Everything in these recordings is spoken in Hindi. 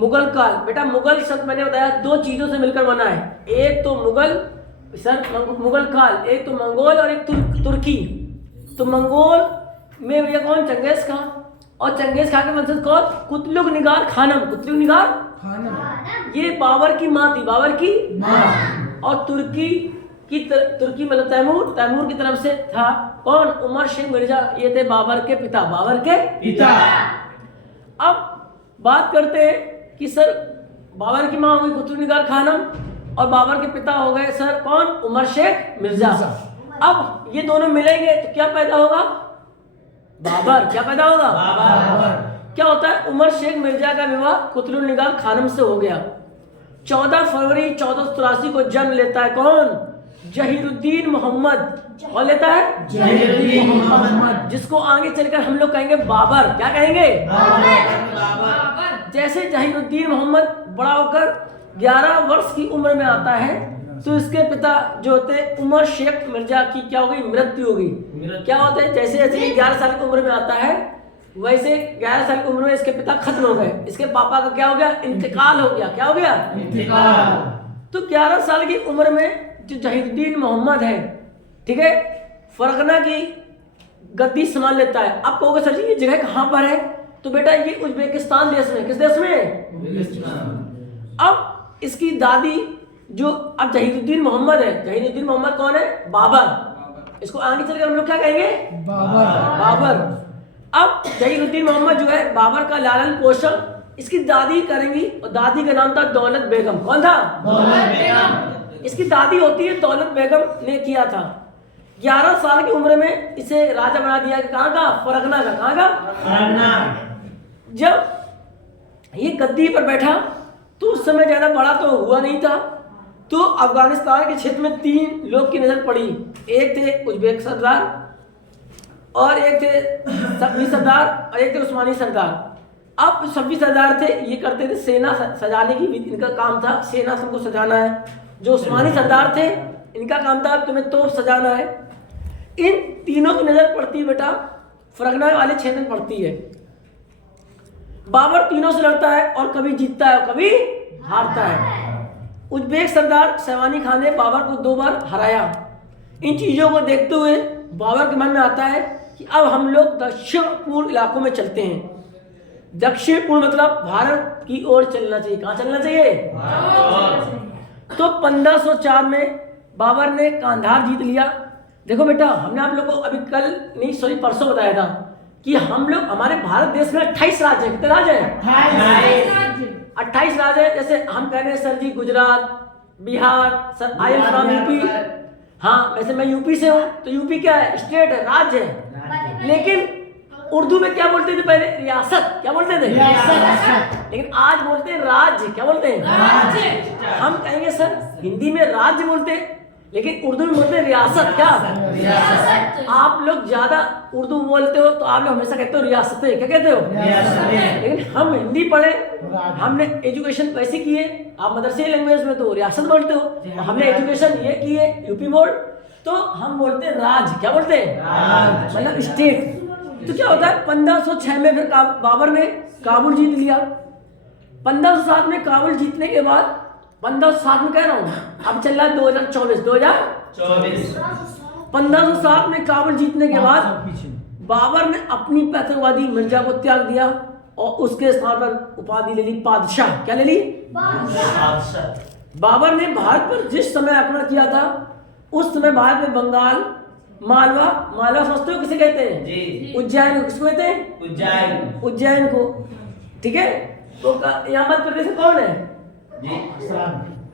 मुगल काल, बेटा मुगल शब्द मैंने बताया दो चीजों से मिलकर बना है, एक तो मुगल मुगल काल, एक तो मंगोल और एक तुर्की। तो मंगोल में भैया कौन? Genghis Khan. और चंगेज खान के वंशज कौन? कुतुब निगार खानम। कुतुब निगार खानम ये बाबर की माँ थी, बाबर की माँ। और तुर्की मतलब तैमूर की तरफ से था कौन? उमर शेख मिर्जा, ये थे बाबर के पिता, बाबर के पिता। अब बात करते हैं कि सर बाबर की माँ हो गई कुतुब निगार खानम और बाबर के पिता हो गए सर कौन? उमर शेख मिर्जा। अब ये दोनों मिलेंगे तो क्या पैदा होगा? बाबर। क्या पैदा होगा? बाबर। क्या होता है? उमर शेख मिर्जा का विवाह कुतुब निगार खानम से हो गया। 14 फरवरी 1483 को जन्म लेता है कौन? जहीरुद्दीन मोहम्मद। कौन लेता है? जहीरुद्दीन मोहम्मद, जिसको आगे चलकर हम लोग कहेंगे बाबर। क्या कहेंगे? बाबर। जैसे जहीरुद्दीन मोहम्मद बड़ा होकर 11 वर्ष की उम्र में आता है तो इसके पिता जो होते हैं उमर शेख मिर्जा की क्या हो गई? मृत्यु हो गई। क्या होता है? जैसे जैसे 11 साल की उम्र में आता है वैसे 11 साल की उम्र में इसके पिता खत्म हो गए, इसके पापा का क्या हो गया? इंतकाल हो गया। क्या हो गया? इंतकाल। तो 11 साल की उम्र में जो जहीरुद्दीन मोहम्मद है, ठीक है, फरगना की गद्दी संभाल लेता है। आप कहोगे सर जी ये जगह कहाँ पर है? तो बेटा ये उज्बेकिस्तान देश में। किस देश में? अब इसकी दादी जो अब जहीरुद्दीन मोहम्मद है, जहीरुद्दीन मोहम्मद कौन है? बाबर। इसको आगे चलकर हम लोग क्या कहेंगे? बाबर। अब जहीरुद्दीन मोहम्मद जो है बाबर का लालन पोषण इसकी दादी करेंगी और दादी का नाम था दौलत बेगम। कौन था? दौलत बेगम। इसकी दादी होती है दौलत बेगम ने किया था। 11 साल की उम्र में इसे राजा बना दिया। कहाँ का? फरगना का। कहाँ का? जब ये गद्दी पर बैठा तो उस समय ज्यादा बड़ा तो हुआ नहीं था, तो अफगानिस्तान के क्षेत्र में 3 लोग की नजर पड़ी। एक थे उज्बेक सरदार और एक थे सफवी सरदार और एक थे उस्मानी सरदार। अब सफवी सरदार थे ये करते थे सेना सजाने की, इनका काम था सेना सबको सजाना है। जो उस्मानी सरदार थे इनका काम था तुम्हें तोप सजाना है। इन तीनों की नजर पड़ती बेटा फरगना वाले क्षेत्र में पड़ती है। बाबर तीनों से लड़ता है और कभी जीतता है और कभी हारता है। उज्बेक सरदार सैवानी खान ने बाबर को 2 बार हराया। इन चीजों को देखते हुए बाबर के मन में आता है कि अब हम लोग दक्षिण पूर्व इलाकों में चलते हैं। दक्षिण पूर्व मतलब भारत की ओर चलना चाहिए। कहाँ चलना चाहिए? तो 1504 में बाबर ने कांधार जीत लिया। देखो बेटा हमने आप लोग को अभी कल नहीं सॉरी परसों बताया था कि हम लोग हमारे भारत देश में 28 राज्य है। कितने राज्य है? 28 राज्य है। जैसे हम कह रहे हैं sir ji Gujarat, Bihar, sir I am from UP. हाँ वैसे मैं यूपी से हूँ तो यूपी क्या है? स्टेट है, राज्य है। लेकिन उर्दू में क्या बोलते थे पहले? रियासत। क्या बोलते थे? रियासत। लेकिन आज बोलते हैं राज्य। क्या बोलते हैं? राज्य। हम कहेंगे सर हिंदी में राज्य बोलते हैं लेकिन उर्दू में बोलते हैं रियासत। क्या? रियासत। आप लोग ज्यादा उर्दू बोलते हो तो आप लोग हमेशा कहते हो रियासतें। क्या कहते हो? रियासतें। लेकिन हम हिंदी पढ़े, हमने एजुकेशन वैसे की है, आप मदरसे लैंग्वेज में तो रियासत बोलते हो, हमने एजुकेशन ये की है यूपी बोर्ड, तो हम बोलते हैं राज्य। क्या बोलते हैं? मतलब स्टेट। तो क्या होता है 1506 में फिर बाबर ने काबुल जीत लिया। 1507 में काबुल जीतने के बाद 1507 में कह रहा हूँ अब चल रहा है 2024 1507 में काबुल जीतने के बाद बाबर ने अपनी पैतृकवादी मिर्जा को त्याग दिया और उसके स्थान पर उपाधि ले ली बादशाह। क्या ले ली? बादशाह। बाबर ने भारत पर जिस समय आक्रमण किया था उस समय भारत में बंगाल, मालवा समझते हो किसे कहते हैं? जी। उज्जैन को किसको कहते हैं? उज्जैन को। ठीक है। तो यहाँ मध्य प्रदेश में कौन है?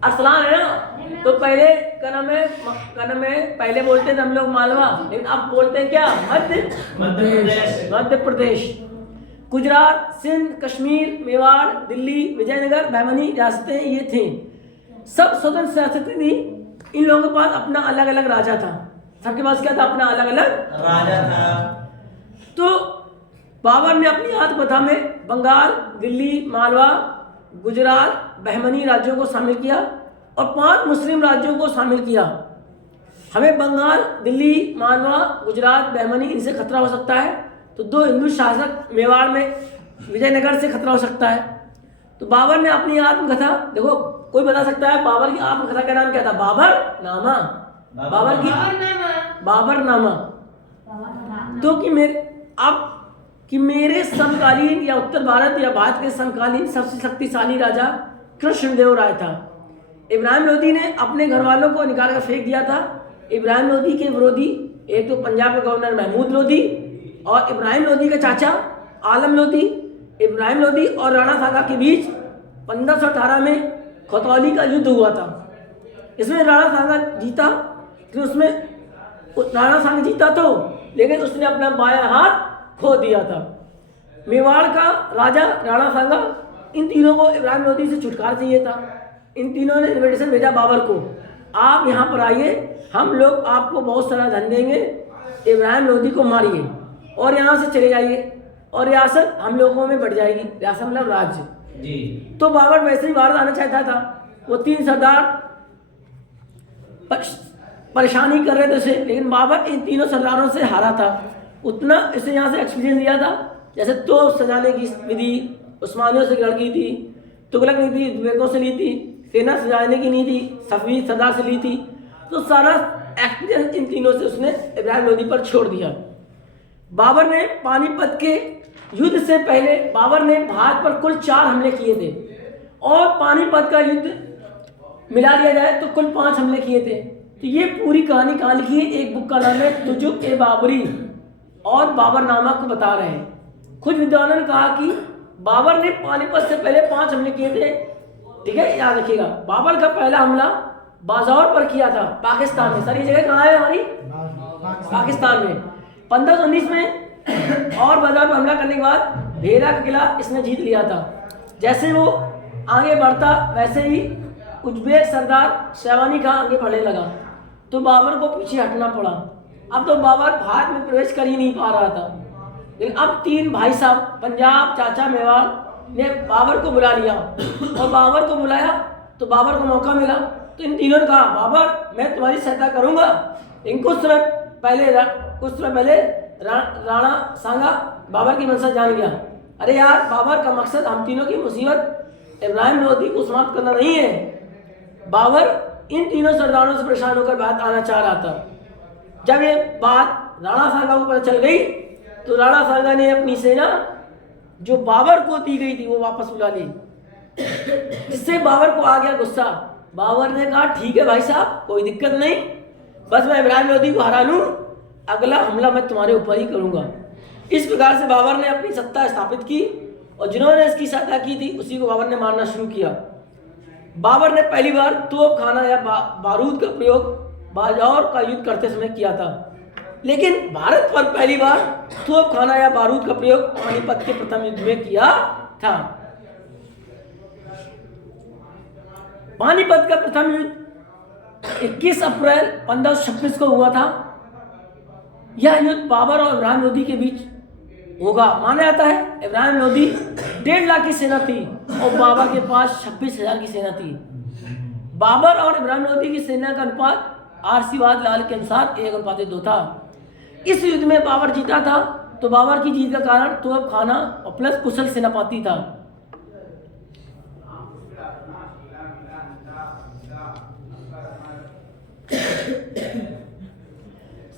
अरसलान है ना। तो पहले क्या नाम है पहले बोलते थे हम लोग मालवा, लेकिन अब बोलते हैं क्या? मध्य प्रदेश। गुजरात, सिंध, कश्मीर, मेवाड़, दिल्ली, विजयनगर, बहमनी रियासतें ये थी। सब स्वतंत्र रियासतें थी। इन लोगों के पास अपना अलग अलग राजा था। सबके पास क्या था? अपना अलग अलग राजा था। तो बाबर ने अपनी आत्मकथा में बंगाल, दिल्ली, मालवा, गुजरात, बहमनी राज्यों को शामिल किया और 5 मुस्लिम राज्यों को शामिल किया। हमें बंगाल, दिल्ली, मालवा, गुजरात, बहमनी इनसे खतरा हो सकता है, तो 2 हिंदू शासक मेवाड़ में विजयनगर से खतरा हो सकता है। तो बाबर ने अपनी आत्मकथा, देखो कोई बता सकता है बाबर की आत्मकथा का नाम क्या था? बाबरनामा। बाबर की बाबरनामा। तो कि मेरे समकालीन या उत्तर भारत या भारत के समकालीन सबसे शक्तिशाली राजा कृष्णदेव राय था। इब्राहिम लोदी ने अपने घर वालों को निकाल कर फेंक दिया था। इब्राहिम लोदी के विरोधी एक तो पंजाब के गवर्नर महमूद लोदी और इब्राहिम लोदी का चाचा आलम लोदी। इब्राहिम लोदी और राणा सांगा के बीच 1518 में खतौली का युद्ध हुआ था। इसमें राणा सांगा जीता, तो उसमें राणा सांगा जीता तो, लेकिन उसने अपना बायां हाथ खो दिया था। मेवाड़ का राजा राणा सांगा, इन तीनों को इब्राहिम लोदी से छुटकारा चाहिए था। इन तीनों ने इन्विटेशन भेजा बाबर को, आप यहाँ पर आइए, हम लोग आपको बहुत सारा धन देंगे, इब्राहिम लोदी को मारिए और यहाँ से चले जाइए और रियासत हम लोगों में बढ़ जाएगी। रियासत मतलब राज्य जी। तो बाबर वैसे ही भारत आना चाहता था। वो 3 सरदार परेशानी कर रहे थे उसे, लेकिन बाबर इन तीनों सरदारों से हारा था। उतना इसे यहाँ से एक्सपीरियंस दिया था, जैसे तोप सजाने की विधि उस्मानियों से गढ़ की थी, तुगलक नीति द्विवेकों से ली थी, सेना सजाने की नीति सफवी सरदार से ली थी। तो सारा एक्सपीरियंस इन तीनों से उसने इब्राहिम लोदी पर छोड़ दिया। बाबर ने पानीपत के युद्ध से पहले बाबर ने भारत पर कुल 4 हमले किए थे और पानीपत का युद्ध मिला लिया जाए तो कुल 5 हमले किए थे। तो ये पूरी कहानी कहाँ लिखी है? एक बुक का नाम है तुजुक ए बाबरी और बाबरनामा को बता रहे हैं। कुछ विद्वानों ने कहा कि बाबर ने पानीपत से पहले 5 हमले किए थे। ठीक है, याद रखिएगा। बाबर का पहला हमला बाजौर पर किया था, पाकिस्तान में। सर ये जगह कहाँ है हमारी? पाकिस्तान में। 1519 में और बाजार पर हमला करने के बाद भेरा का किला इसने जीत लिया था। जैसे वो आगे बढ़ता वैसे ही उज्बेक सरदार शेरवानी खां आगे बढ़ने लगा, तो बाबर को पीछे हटना पड़ा। अब तो बाबर भारत में प्रवेश कर ही नहीं पा रहा था। लेकिन अब 3 भाई साहब पंजाब, चाचा, मेवाड़ ने बाबर को बुला लिया और बाबर को बुलाया तो बाबर को मौका मिला। तो इन तीनों ने कहा, बाबर मैं तुम्हारी सहायता करूंगा। लेकिन कुछ समय पहले राणा सांगा बाबर की मंशा जान गया। अरे यार, बाबर का मकसद हम तीनों की मुसीबत इब्राहिम लोदी को समाप्त करना नहीं है। बाबर इन तीनों सरदारों से परेशान होकर बात आना चाह रहा था। जब ये बात राणा सांगा को पता चल गई तो राणा सांगा ने अपनी सेना जो बाबर को दी गई थी वो वापस बुला ली, जिससे बाबर को आ गया गुस्सा। बाबर ने कहा, ठीक है भाई साहब, कोई दिक्कत नहीं, बस मैं इब्राहिम लोदी को हरा लूं, अगला हमला मैं तुम्हारे ऊपर ही करूंगा। इस प्रकार से बाबर ने अपनी सत्ता स्थापित की और जिन्होंने इसकी सहायता की थी उसी को बाबर ने मारना शुरू किया। बाबर ने पहली बार तोप खाना या बारूद का प्रयोग बाजौर का युद्ध करते समय किया था, लेकिन भारत पर पहली बार तोप खाना या बारूद का प्रयोग पानीपत के प्रथम युद्ध में किया था। पानीपत का प्रथम युद्ध 21 अप्रैल 1526 को हुआ था। यह युद्ध बाबर और इब्राहिम लोदी के बीच होगा। माना जाता है इब्राहिम लोदी 1.5 लाख की सेना थी और बाबर के पास 26,000 की सेना थी। बाबर और इब्राहिम लोदी की सेना का अनुपात आरसीवाद लाल के अनुसार 1:2 था। इस युद्ध में बाबर जीता था, तो बाबर की जीत का कारण तोप खाना और प्लस कुशल सेनापति था।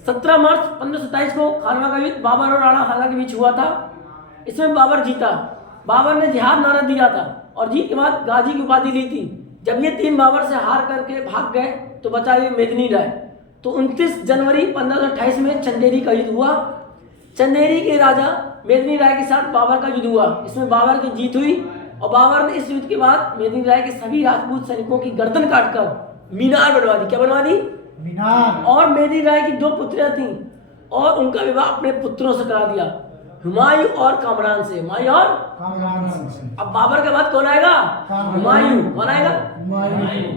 सत्रह मार्च 1527 को खानवा का युद्ध बाबर और राणा सांगा के बीच हुआ था। इसमें बाबर जीता। बाबर ने जिहाद नारा दिया था और जीत के बाद गाजी की उपाधि ली थी। जब ये 3 बाबर से हार करके भाग गए तो बचा ये मेदिनी राय। तो 29 जनवरी 1528 में चंदेरी का युद्ध हुआ। चंदेरी के राजा मेदिनी राय के साथ बाबर का युद्ध हुआ। इसमें बाबर की जीत हुई और बाबर ने इस युद्ध के बाद मेदिनी राय के सभी राजपूत सैनिकों की गर्दन काटकर मीनार बनवा दी। क्या बनवा दी? मीनार। और मेदिनी राय की 2 पुत्रियां थीं और उनका विवाह अपने पुत्रों से करा दिया, हुमायूं और कामरान से। हुमायूं और कामरान से। अब बाबर के बाद कौन आएगा? हुमायूं। कौन आएगा? हुमायूं।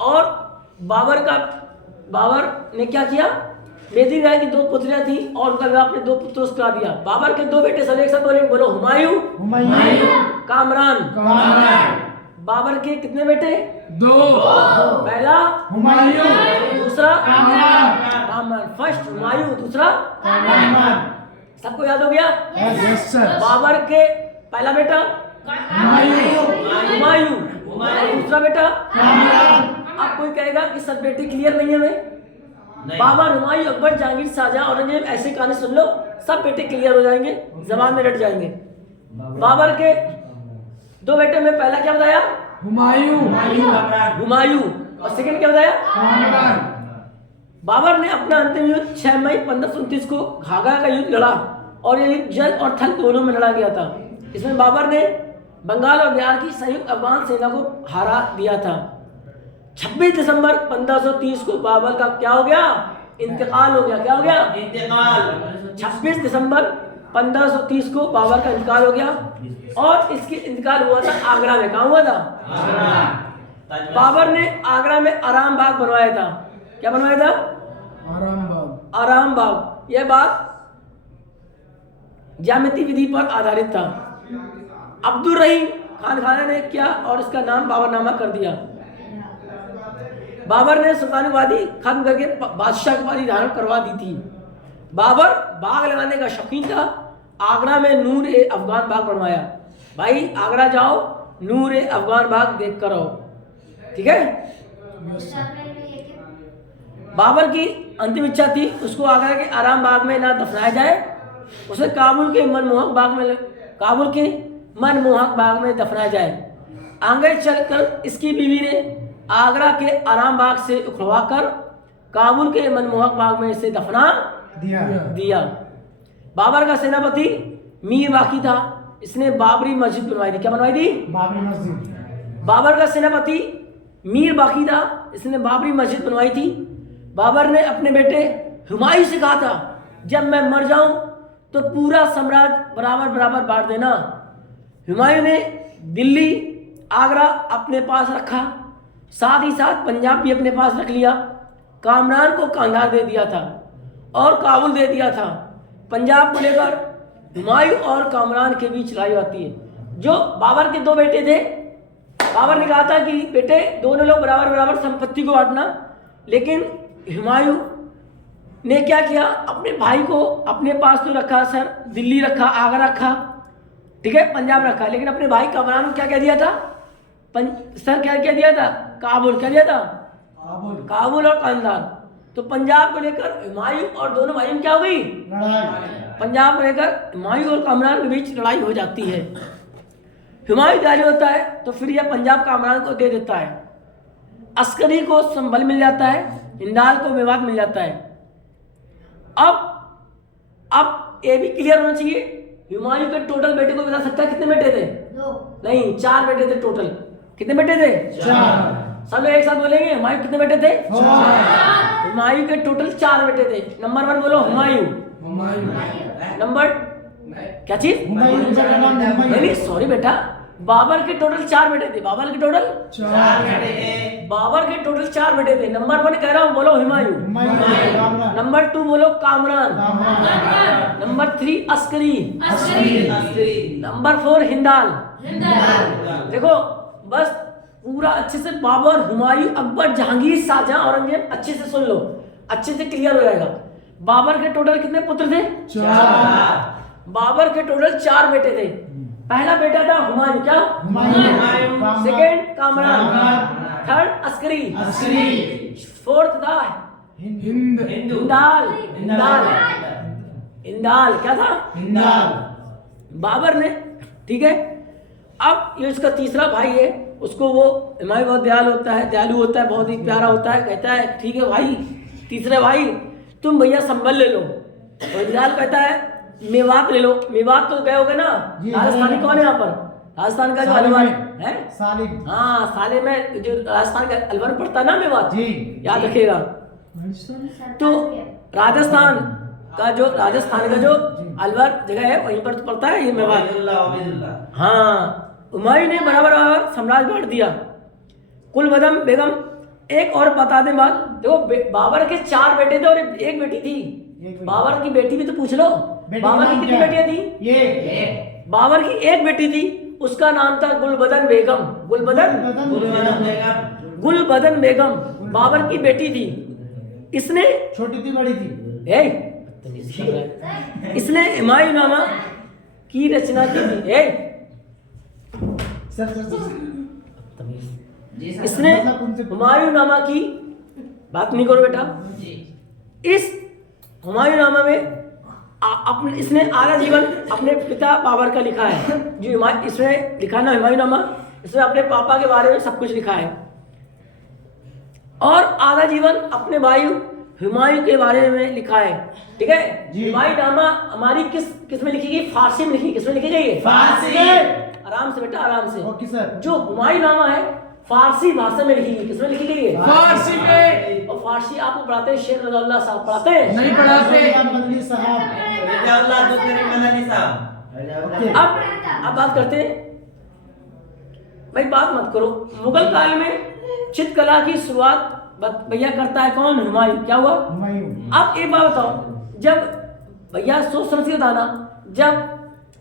और बाबर ने क्या किया? मेदिनी राय की 2 पुत्रियां थी और उनका विवाह अपने 2 पुत्रों से करा दिया। बाबर के 2 बेटे सब एक साथ बोलो, हुमायूं, कामरान। बाबर के कितने बेटे? 2। पहला हुमायूं, दूसरा कामरान। फर्स्ट हुमायूं, दूसरा कामरान। सबको याद हो गया? Yes sir. बाबर के पहला बेटा हुमायूं, दूसरा बेटा अब कोई कहेगा कि सब बेटे क्लियर नहीं है हमें। बाबर, हुमायूं, अकबर, जहांगीर, शाहजहां, औरंगजेब, ऐसे कहानी सुन लो, सब बेटे क्लियर हो जाएंगे, जबान में रट जाएंगे। बाबर के दो बेटे में पहला क्या बताया? हुमायूं। और सेकंड क्या बताया? बाबर ने अपना अंतिम युद्ध 6 मई 1529 को घाघरा का युद्ध लड़ा और ये जल और थल दोनों में लड़ा गया था। इसमें बाबर ने बंगाल और बिहार की संयुक्त अफगान सेना को हरा दिया था। 26 दिसंबर 1530 को बाबर का क्या हो गया? इंतकाल हो गया। क्या हो गया? इंतकाल। 26 दिसंबर 1530 को बाबर का इंतकाल हो गया और इसके इंतकाल हुआ था आगरा में। कहाँ हुआ था? बाबर ने आगरा में आराम बाग बनवाया था। क्या बनवाया था? आराम बाग। यह बाग ज्यामिति विधि पर आधारित था। अब्दुल रहीम खान खाना ने किया और इसका नाम बाबरनामा कर दिया। बाबर ने सुल्तानी वादी खत्म करके बादशाह की वादी धारण करवा दी थी। बाबर बाग लगाने का शौकीन था। आगरा में नूर ए अफगान बाग बनवाया। भाई आगरा जाओ, नूर ए अफगान बाग देख कर आओ, ठीक है। बाबर की अंतिम इच्छा थी उसको आगरा के आराम बाग में ना दफनाया जाए, उसे काबुल के मनमोहक बाग में दफनाया जाए। आगे चलकर इसकी बीवी ने आगरा के आराम बाग से उखड़वा कर काबुल के मनमोहक बाग में इसे दफना दिया। बाबर का सेनापति मीर बाकी था। इसने बाबरी मस्जिद बनवाई थी। क्या बनवाई थी? बाबरी मस्जिद। बाबर का सेनापति मीर बाकी था। इसने बाबरी मस्जिद बनवाई थी। बाबर ने अपने बेटे हुमायूं से कहा था, जब मैं मर जाऊं तो पूरा साम्राज्य बराबर बराबर बांट देना। हुमायूं ने दिल्ली, आगरा अपने पास रखा, साथ ही साथ पंजाब भी अपने पास रख लिया। कामरान को कांधार दे दिया था और काबुल दे दिया था। पंजाब को लेकर हुमायूं और कामरान के बीच लड़ाई आती है। जो बाबर के दो बेटे थे, बाबर ने कहा था कि बेटे दोनों लोग बराबर बराबर संपत्ति को बांटना, लेकिन हुमायूं ने क्या किया, अपने भाई को अपने पास तो रखा सर, दिल्ली रखा, आगरा रखा, ठीक है, पंजाब रखा, लेकिन अपने भाई कामरान को क्या कह दिया था? सर क्या क्या दिया था? काबुल। क्या दिया था? काबुल और कांधार। तो पंजाब को लेकर हुमायूं और दोनों भाइयों में क्या हो गई? पंजाब को लेकर हुमायूं और कामरान के बीच लड़ाई हो जाती है। हुमायूं जारी होता है तो फिर यह पंजाब कामरान को दे देता है। अस्करी को संभल मिल जाता है, हिंदाल को मेवात मिल जाता है। अब ये भी क्लियर होना चाहिए, हुमायूं के टोटल बेटे को बता सकता है कितने बेटे थे? 2 नहीं, 4 बेटे थे टोटल। कितने बेटे थे? 4। सब लोग एक साथ बोलेंगे, हुमायूं कितने बेटे थे? 4। हुमायूं के टोटल 4 बेटे थे। नंबर 1 बोलो, हुमायूं। नंबर क्या चीज? नहीं, सॉरी बेटा, बाबर के टोटल 4 बेटे थे। बाबर के टोटल 4 बेटे थे। नंबर 1 कह रहा हूँ, बोलो हुमायूं। नंबर 2 बोलो कामरान। नंबर 3 अस्करी। नंबर 4 हिंदाल। देखो बस पूरा अच्छे से बाबर, हुमायूं, अकबर, जहांगीर, शाहजहां, औरंगजेब अच्छे से सुन लो, अच्छे से क्लियर हो जाएगा। बाबर के टोटल कितने पुत्र थे? 4। बाबर के टोटल 4 बेटे थे। पहला बेटा था हुमायूं। क्या? Second Kamran, third Askari, 4th था हिंदाल। क्या था? बाबर ने, ठीक है। अब ये उसका तीसरा भाई है, उसको वो हुमायूं बहुत दयालु होता है, बहुत ही प्यारा होता है। कहता है ठीक है भाई, तीसरे भाई तुम भैया संभल ले लो। और हिंदाल कहता है मेवात ले लो। मेवात तो गए होगे ना, राजस्थानी कौन है यहाँ पर? राजस्थान का जो अलवर है, सालिम। हाँ, साले में जो राजस्थान का अलवर पड़ता है ना, मेवात, याद रखिएगा। तो राजस्थान का जो अलवर जगह है, वहीं पर तो पड़ता है ये मेवात। हाँ, हुमायूं ने बराबर साम्राज्य बांट दिया। कुलबदम बेगम, एक और बता दें बात, देखो बाबर के 4 बेटे थे और एक बेटी थी। बाबर की बेटी भी तो पूछ लो, बाबर की कितनी बेटियां थी? बाबर की एक बेटी थी, उसका नाम था गुलबदन बेगम। गुलबदन बेगम बाबर की बेटी थी। इसने छोटी थी बड़ी थी? इसने हुमायूंनामा की रचना की थी। इसने हुमायूंनामा की बात नहीं करो बेटा। इस हुमायूंनामा में अपने इसने आधा जीवन अपने पिता बाबर का लिखा है। जो इसने लिखा ना हुमायूंनामा, इसमें अपने पापा के बारे में सब कुछ लिखा है, और आधा जीवन अपने भाई हुमायूं के बारे में लिखा है। ठीक है, हुमायूंनामा हमारी किस में लिखी गई? फारसी में लिखी। किस में लिखी गई है? फारसी। आराम से बेटा, आराम से। Okay sir. जो हुमायूंनामा है फारसी भाषा में लिखी गई। किस में लिखी गई है? फारसी में। और फारसी आपको पढ़ाते हैं शेख रज़ाउल्लाह साहब पढ़ाते हैं? नहीं पढ़ाते। अब बात करते हैं भाई, बात मत करो। मुगल काल में चित्रकला की शुरुआत भैया करता है कौन? हुमायूं। क्या हुआ? हुमायूं। अब एक बात बताओ, जब भैया सोच समझ के बताना, जब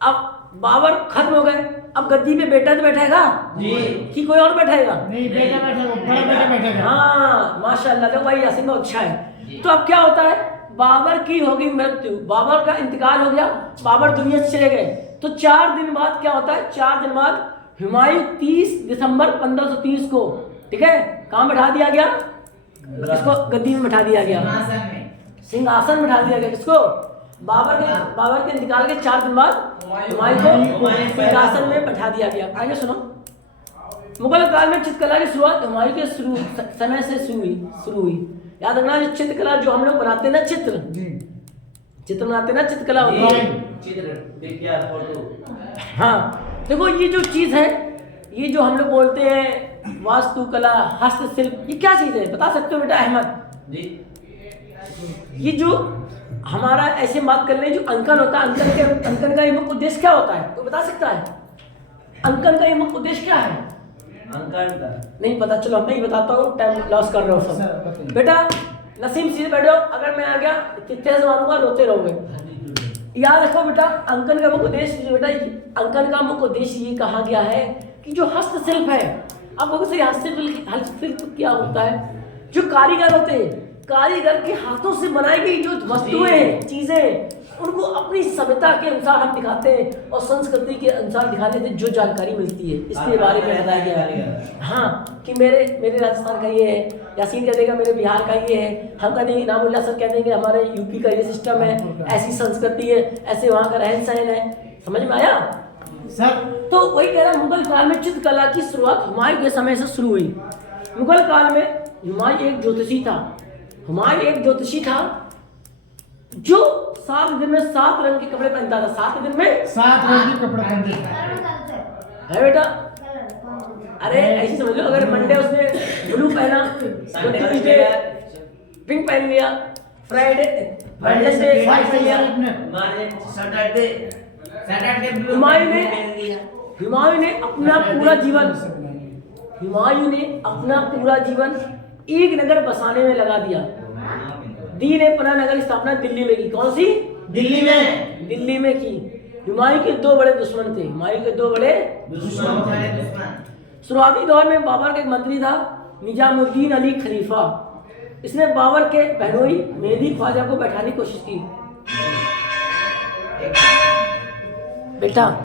अब बाबर खत्म हो गए, अब गद्दी पे बेटा तो बैठेगा जी, कि कोई और बैठेगा? नहीं, बेटा बैठेगा, बड़ा बेटा बैठेगा। हाँ माशाल्लाह, तो भाई यासीन बहुत अच्छा है। तो अब क्या होता है, बाबर की होगी मृत्यु, बाबर का इंतकाल हो गया, बाबर दुनिया से चले गए। तो 4 दिन बाद क्या होता है? 4 दिन बाद हुमायूं 30 दिसंबर 1530 को, ठीक है, कहाँ बैठा दिया गया? इसको गद्दी में बैठा दिया गया, सिंहासन में बैठा दिया गया। किसको? बाबर के इंतकाल के 4 दिन बाद हुमायूं को सिंहासन में बैठा दिया गया। आगे सुनो। मुगल काल में चित्रकला की शुरुआत हुमायूं के समय से शुरू हुई। याद रखना, जो चित्रकला जो हम लोग बनाते हैं ना, चित्र बनाते हैं ना, चित्रकला होती है। हाँ देखो, ये जो चीज है, ये जो हम लोग बोलते हैं वास्तुकला, हस्तशिल्प, ये क्या चीज है बता सकते हो बेटा अहमद जी? ये जो हमारा ऐसे बात कर ले, जो अंकन होता है, अंकन का ये मुख्य उद्देश्य क्या होता है? तो बता सकता है अंकन का ये मुख्य उद्देश्य क्या है? अंकन का नहीं पता, चलो मैं ही बताता हूँ, टाइम लॉस कर रहे हो सब। बेटा नसीम सीधे बैठो, अगर मैं आ गया तेज मारूंगा, रोते रहोगे। याद रखो बेटा, अंकन का मुख्य उद्देश्य, बेटा अंकन का मुख्य उद्देश्य ये कहा गया है कि जो हस्तशिल्प है, अब बहुत से हस्तशिल्प क्या होता है? जो कारीगर होते हैं, कारीगर के हाथों से बनाई गई जो वस्तुएं, चीजें, उनको अपनी सभ्यता के अनुसार हम दिखाते हैं और संस्कृति के अनुसार दिखाने से जो जानकारी मिलती है, इसके बारे में बताया गया है। हाँ कि मेरे राजस्थान का ये है, यासीन कह देगा मेरे बिहार का ये है, हम कह देंगे, इनामुल्लाह सर कह देंगे हमारे यूपी का ये सिस्टम है, ऐसी संस्कृति है, ऐसे वहाँ का रहन सहन है। समझ में आया सर? तो वही कह रहा, मुगल काल में चित्रकला की शुरुआत हुमायूं के समय से शुरू हुई। मुगल काल में हुमायूं एक ज्योतिषी था, जो 7 दिन में 7 रंग के कपड़े पहनता था। 7 दिन में 7 रंग के कपड़े पहनता है बेटा। अरे ऐसी समझ लो, अगर मंडे उसने ब्लू पहना, तो ट्यूसडे पिंक पहन लिया, फ्राइडे वेडनेसडे व्हाइट पहन लिया, सैटरडे ब्लू। हुमायूं ने अपना पूरा जीवन एक नगर बसाने में लगा दिया। दीन ए पनाह नगर की स्थापना दिल्ली में की। कौन सी? दिल्ली में की। हुमायूं के 2 बड़े दुश्मन थे। शुरुआती दौर में बाबर का एक मंत्री था निजामुद्दीन अली खलीफा। इसने बाबर के बहनोई मेहदी ख्वाजा को बैठाने की कोशिश की। बेटा